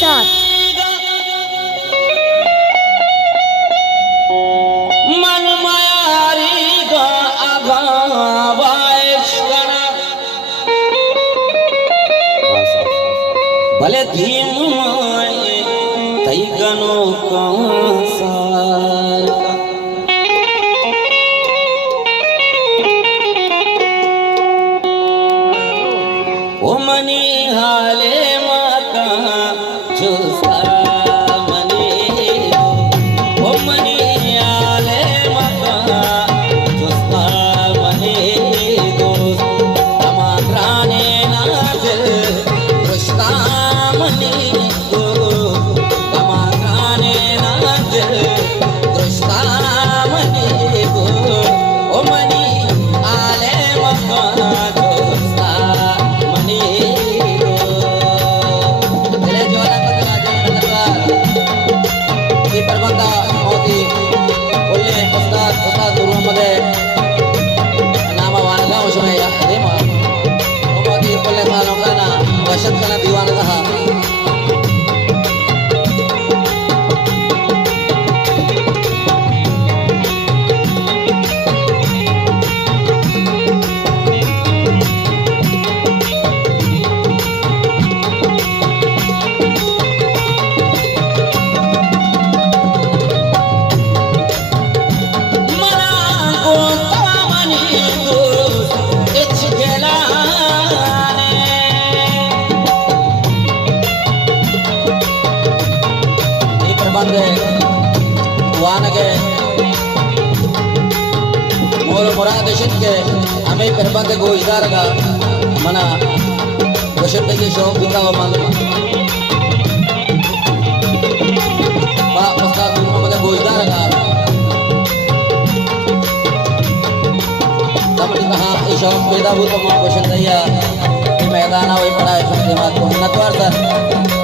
साथ। मन मायारी गा आगावाइश करा भले धीम माए तई गनो कांसार ओ मनी हाले माता जोसा मनी ओ मनी हाले माता जोसा मनी दोस्त तमात्राने नाज़िल रुश्ता मनी दोस्त तमात्राने नाज़िल रुश्ता मनी दोस्त ओ मनी हाले माता वशत दीवाना था वानगे मोर मुरादेशन के हमें परबंद गो इदारगा मना वशत के शौक बिका व मालूम बा उस्ताद मोहम्मद गो इदारगा तमड़ी कहा ये शौक पैदा हो तो मां वशत दैया ये मैदान वही पड़ा है दिमाग को नतवार सर